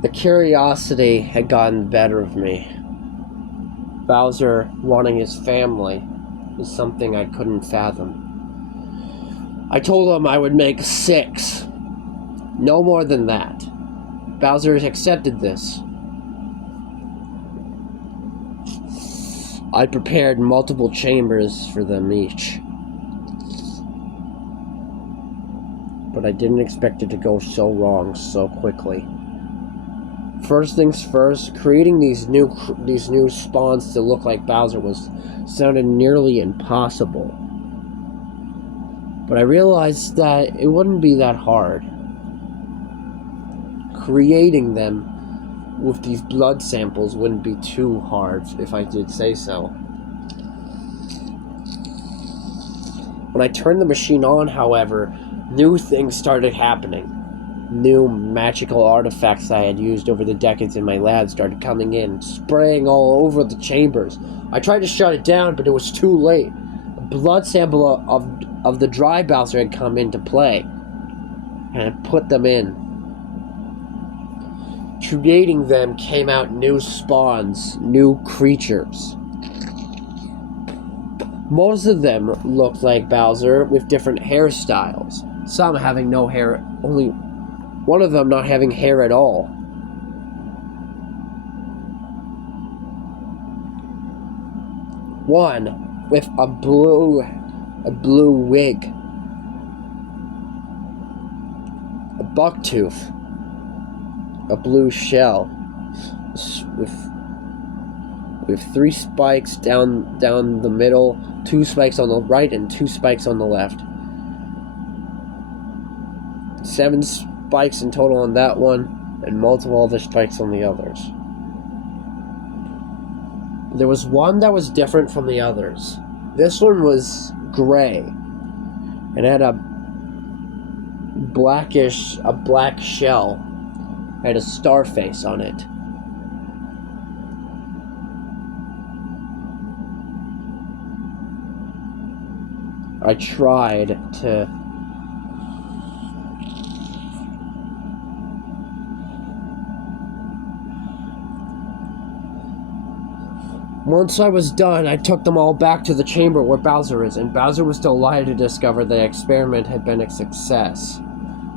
The curiosity had gotten the better of me. Bowser wanting his family was something I couldn't fathom. I told him I would make 6. No more than that. Bowser accepted this. I prepared multiple chambers for them each. But I didn't expect it to go so wrong so quickly. First things first, creating these new spawns to look like Bowser sounded nearly impossible. But I realized that it wouldn't be that hard. Creating them with these blood samples wouldn't be too hard, if I did say so. When I turned the machine on, however, new things started happening. New magical artifacts I had used over the decades in my lab started coming in, spraying all over the chambers. I tried to shut it down, but it was too late. A blood sample of the dry Bowser had come into play, and I put them in. Creating them came out new spawns, new creatures. Most of them looked like Bowser with different hairstyles. Some having no hair, only one of them not having hair at all. One with a blue wig. A buck tooth. A blue shell. With 3 spikes down the middle, 2 spikes on the right and 2 spikes on the left. 7 spikes in total on that one, and multiple other spikes on the others. There was one that was different from the others. This one was gray, and had a black shell. It had a star face on it. I tried to Once I was done, I took them all back to the chamber where Bowser is, and Bowser was delighted to discover the experiment had been a success.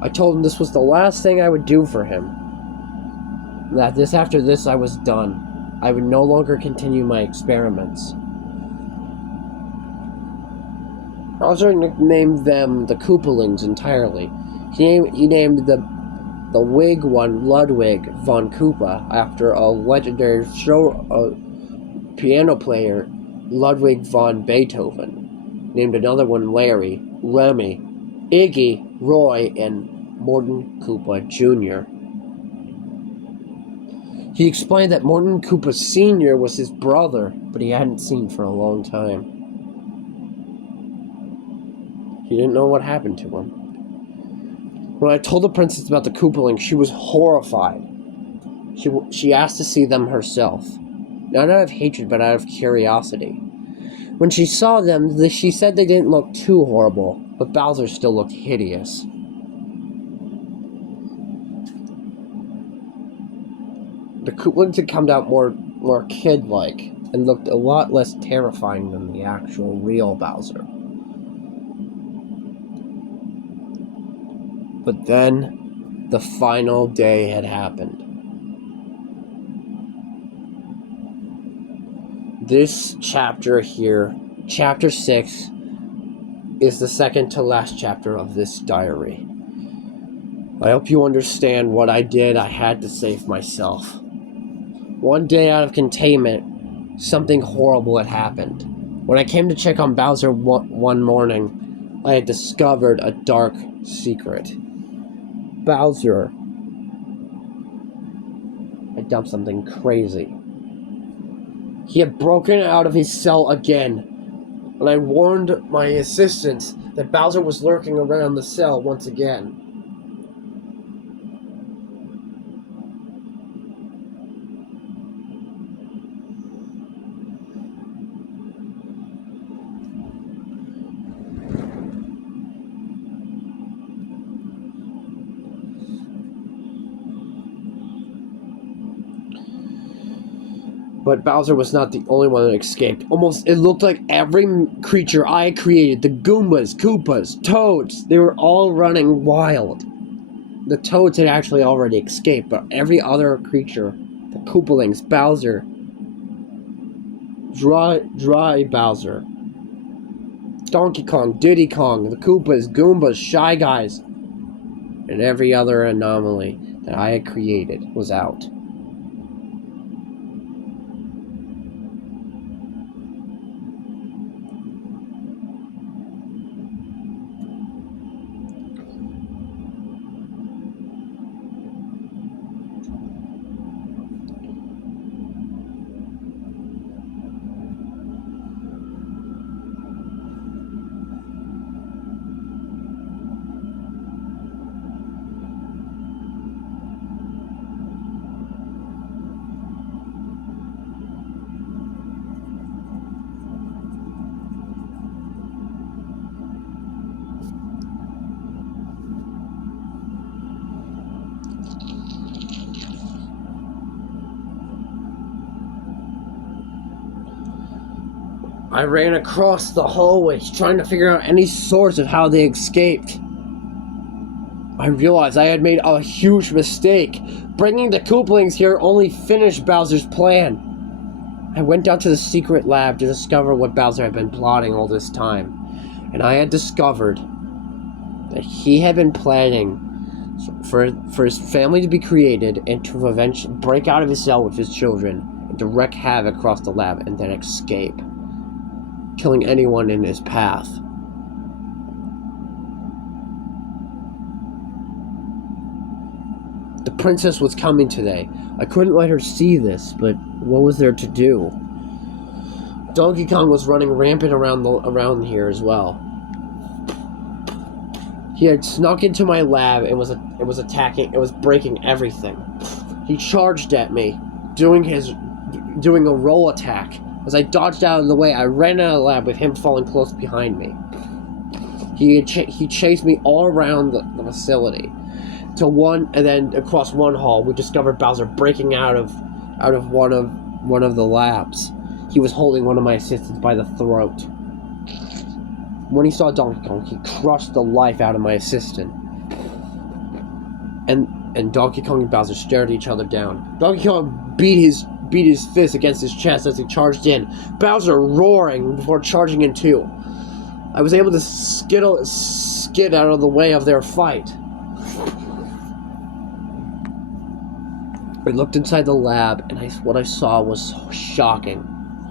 I told him this was the last thing I would do for him. That after this I was done. I would no longer continue my experiments. Bowser nicknamed them the Koopalings entirely. He named the wig one Ludwig von Koopa after a legendary piano player, Ludwig von Beethoven. Named another one Larry, Lemmy, Iggy, Roy, and Morton Koopa Jr. He explained that Morton Koopa Sr. was his brother, but he hadn't seen for a long time. He didn't know what happened to him. When I told the princess about the Koopaling, she was horrified. She asked to see them herself. Not out of hatred, but out of curiosity. When she saw them, she said they didn't look too horrible, but Bowser still looked hideous. The Koopalings had come out more kid-like, and looked a lot less terrifying than the actual real Bowser. But then, the final day had happened. This chapter here, chapter 6, is the second to last chapter of this diary. I hope you understand what I did. I had to save myself. One day out of containment, something horrible had happened. When I came to check on Bowser one morning, I had discovered a dark secret. Bowser had done something crazy. He had broken out of his cell again, and I warned my assistants that Bowser was lurking around the cell once again. But Bowser was not the only one that escaped. It looked like every creature I created, the Goombas, Koopas, Toads, they were all running wild. The Toads had actually already escaped, but every other creature, the Koopalings, Bowser, Dry Bowser, Donkey Kong, Diddy Kong, the Koopas, Goombas, Shy Guys, and every other anomaly that I had created was out. I ran across the hallways trying to figure out any source of how they escaped. I realized I had made a huge mistake. Bringing the Koopalings here only finished Bowser's plan. I went down to the secret lab to discover what Bowser had been plotting all this time. And I had discovered that he had been planning for his family to be created and to eventually break out of his cell with his children and to wreak havoc across the lab and then escape, killing anyone in his path. The princess was coming today. I couldn't let her see this, but what was there to do? Donkey Kong was running rampant around here as well. He had snuck into my lab and was breaking everything. He charged at me, doing a roll attack. As I dodged out of the way, I ran out of the lab with him falling close behind me. He chased me all around the facility. And then across one hall, we discovered Bowser breaking out of one of the labs. He was holding one of my assistants by the throat. When he saw Donkey Kong, he crushed the life out of my assistant. And Donkey Kong and Bowser stared each other down. Donkey Kong beat his fist against his chest as he charged in, Bowser roaring before charging in too. I was able to skid out of the way of their fight. I looked inside the lab, and what I saw was shocking,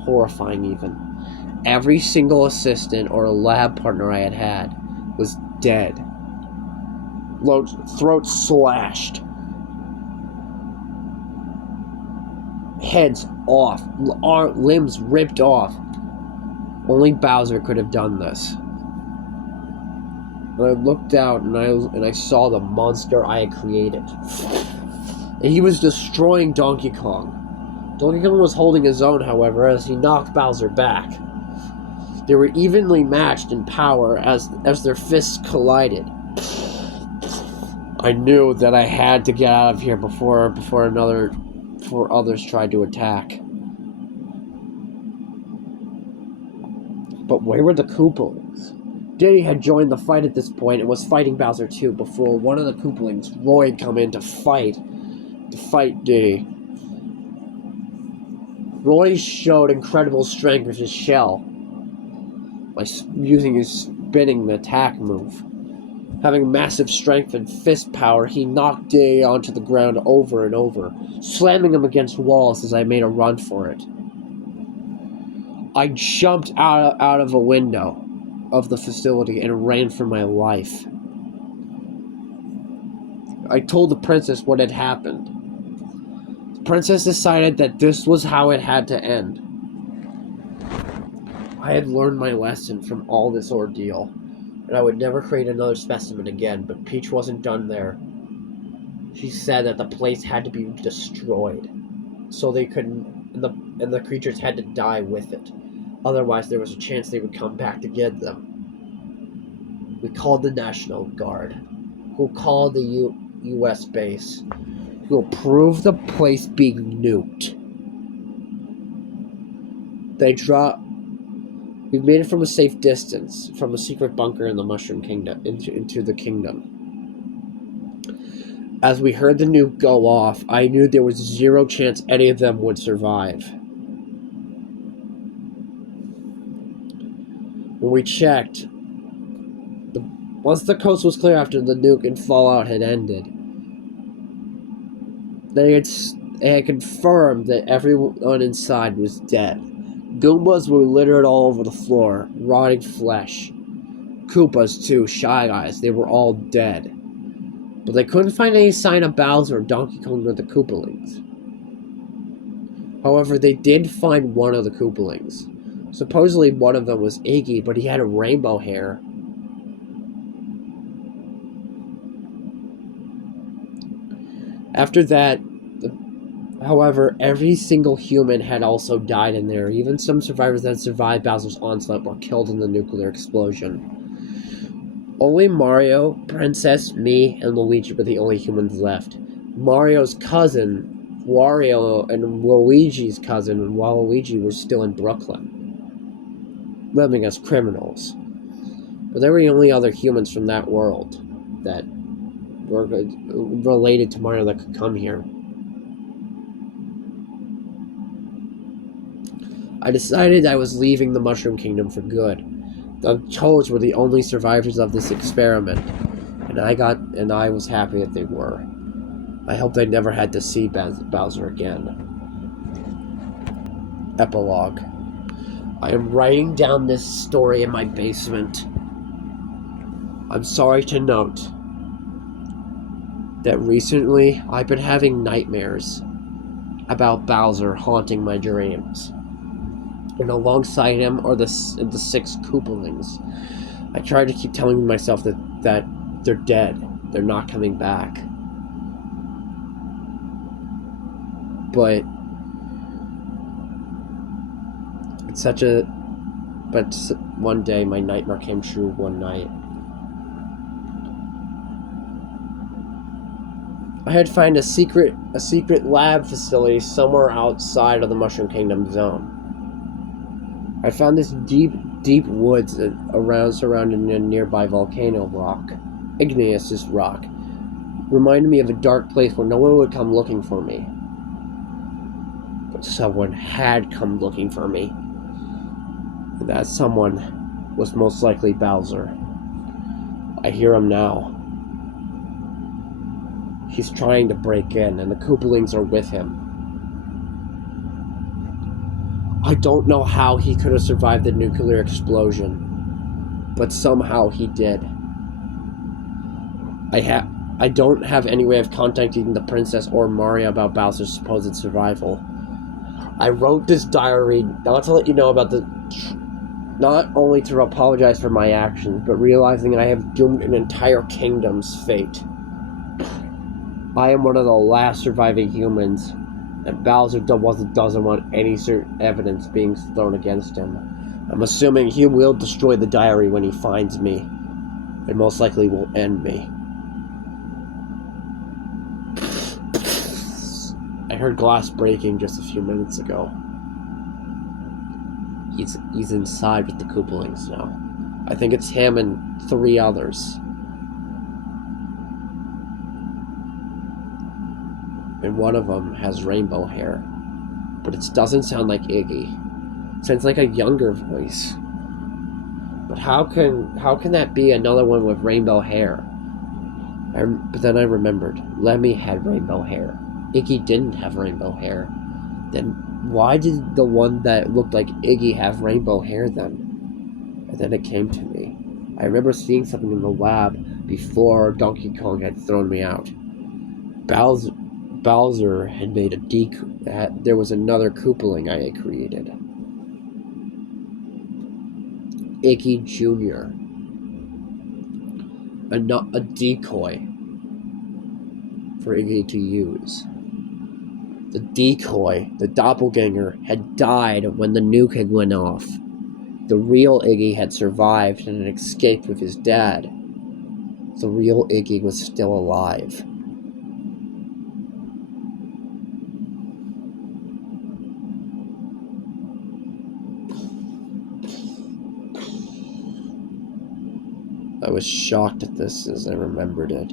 horrifying even. Every single assistant or lab partner I had was dead. Throats slashed. Heads off. Limbs ripped off. Only Bowser could have done this. And I looked out, and I saw the monster I had created. And he was destroying Donkey Kong. Donkey Kong was holding his own, however, as he knocked Bowser back. They were evenly matched in power as their fists collided. I knew that I had to get out of here before others tried to attack. But where were the Koopalings? Diddy had joined the fight at this point and was fighting Bowser too before one of the Koopalings, Roy, had come in to fight Diddy. Roy showed incredible strength with his shell by using his spinning attack move. Having massive strength and fist power, he knocked Diddy onto the ground over and over, slamming him against walls as I made a run for it. I jumped out of a window of the facility and ran for my life. I told the princess what had happened. The princess decided that this was how it had to end. I had learned my lesson from all this ordeal, and I would never create another specimen again, but Peach wasn't done there. She said that the place had to be destroyed, so they couldn't, and the creatures had to die with it. Otherwise, there was a chance they would come back to get them. We called the National Guard, who called the U.S. base, who will prove the place being nuked. We made it from a safe distance, from a secret bunker in the Mushroom Kingdom, into the kingdom. As we heard the nuke go off, I knew there was zero chance any of them would survive. When we checked, once the coast was clear after the nuke and fallout had ended, they had confirmed that everyone inside was dead. Goombas were littered all over the floor, rotting flesh. Koopas too, Shy Guys, they were all dead. But they couldn't find any sign of Bowser or Donkey Kong or the Koopalings. However, they did find one of the Koopalings. Supposedly one of them was Iggy, but he had a rainbow hair. After that, however, every single human had also died in there. Even some survivors that survived Bowser's onslaught were killed in the nuclear explosion. Only Mario, Princess, me, and Luigi were the only humans left. Mario's cousin, Wario, and Luigi's cousin, Waluigi, were still in Brooklyn, living as criminals. But they were the only other humans from that world that were related to Mario that could come here. I decided I was leaving the Mushroom Kingdom for good. The Toads were the only survivors of this experiment, and I was happy that they were. I hoped I never had to see Bowser again. Epilogue. I am writing down this story in my basement. I'm sorry to note that recently I've been having nightmares about Bowser haunting my dreams. And alongside him are the 6 Koopalings. I try to keep telling myself that they're dead. They're not coming back. But one day my nightmare came true one night. I had found a secret lab facility somewhere outside of the Mushroom Kingdom zone. I found this deep woods surrounding a nearby volcano rock, igneous rock. Reminded me of a dark place where no one would come looking for me. But someone had come looking for me. And that someone was most likely Bowser. I hear him now. He's trying to break in, and the Koopalings are with him. I don't know how he could have survived the nuclear explosion, but somehow he did. I don't have any way of contacting the princess or Mario about Bowser's supposed survival. I wrote this diary not to let you know about not only to apologize for my actions, but realizing I have doomed an entire kingdom's fate. I am one of the last surviving humans, and Bowser doesn't want any evidence being thrown against him. I'm assuming he will destroy the diary when he finds me, and most likely will end me. I heard glass breaking just a few minutes ago. He's inside with the Koopalings now. I think it's him and 3 others. And one of them has rainbow hair. But it doesn't sound like Iggy. It sounds like a younger voice. But how can that be another one with rainbow hair? But then I remembered. Lemmy had rainbow hair. Iggy didn't have rainbow hair. Then why did the one that looked like Iggy have rainbow hair then? And then it came to me. I remember seeing something in the lab before Donkey Kong had thrown me out. Bowser had made there was another Koopaling I had created. Iggy Jr. A decoy for Iggy to use. The decoy, the doppelganger, had died when the nuke had went off. The real Iggy had survived and had escaped with his dad. The real Iggy was still alive. I was shocked at this as I remembered it.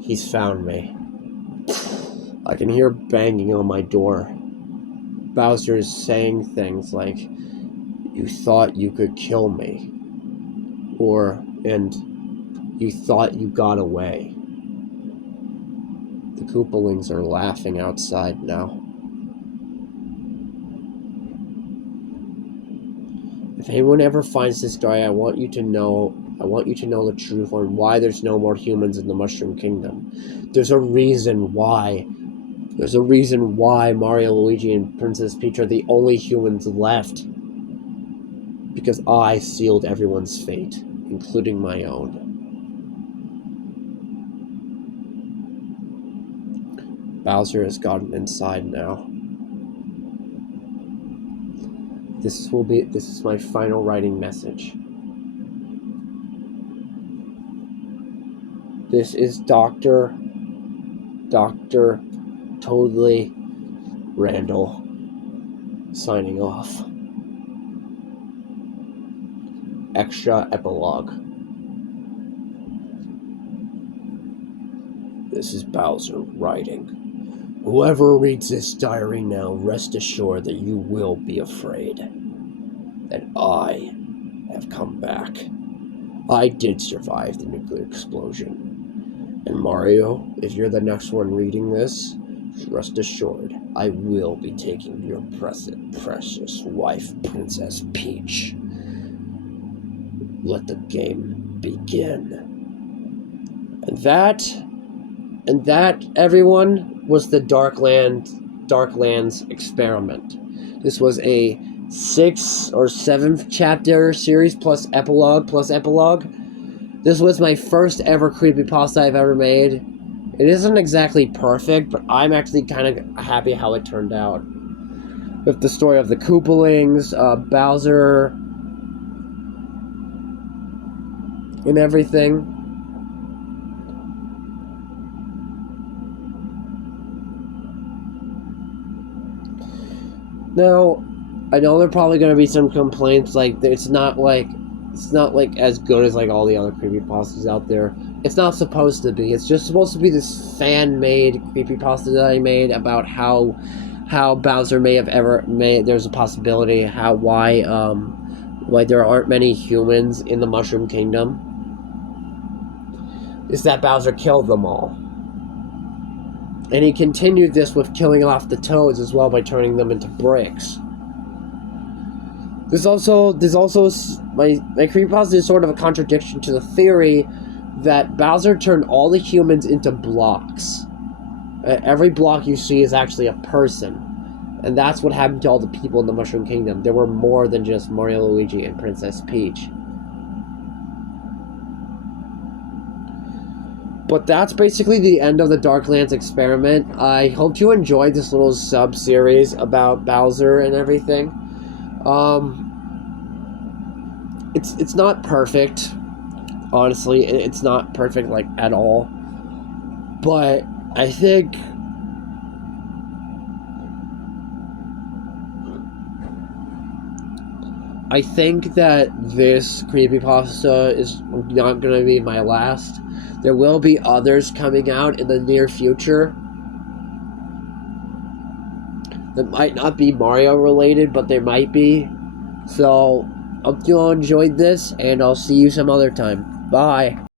He's found me. I can hear banging on my door. Bowser is saying things like, "You thought you could kill me," and "You thought you got away." The Koopalings are laughing outside now. If anyone ever finds this story, I want you to know the truth on why there's no more humans in the Mushroom Kingdom. There's a reason why. There's a reason why Mario, Luigi, and Princess Peach are the only humans left. Because I sealed everyone's fate, including my own. Bowser has gotten inside now. This is my final writing message. This is Dr. Totally Randall signing off. Extra epilogue. This is Bowser writing. Whoever reads this diary now, rest assured that you will be afraid. That I have come back. I did survive the nuclear explosion. And Mario, if you're the next one reading this, rest assured, I will be taking your precious wife, Princess Peach. Let the game begin. And that, everyone, was the Darklands experiment. This was a 6 or 7 chapter series plus epilogue. This was my first ever creepypasta I've ever made. It isn't exactly perfect, but I'm actually kind of happy how it turned out. With the story of the Koopalings, Bowser, and everything. Now, I know there are probably going to be some complaints, like it's not like as good as like all the other creepypastas out there. It's not supposed to be. It's just supposed to be this fan-made creepypasta that I made about how Bowser may have ever made. There's a possibility why there aren't many humans in the Mushroom Kingdom. Is that Bowser killed them all. And he continued this with killing off the Toads as well by turning them into bricks. There's also my creepypasta is sort of a contradiction to the theory that Bowser turned all the humans into blocks. Every block you see is actually a person. And that's what happened to all the people in the Mushroom Kingdom. There were more than just Mario, Luigi, and Princess Peach. But that's basically the end of the Darklands experiment. I hope you enjoyed this little sub-series about Bowser and everything. It's not perfect. Honestly, it's not perfect, like, at all. But I think that this creepypasta is not going to be my last. There will be others coming out in the near future that might not be Mario related, but they might be. So, hope you all enjoyed this, and I'll see you some other time. Bye.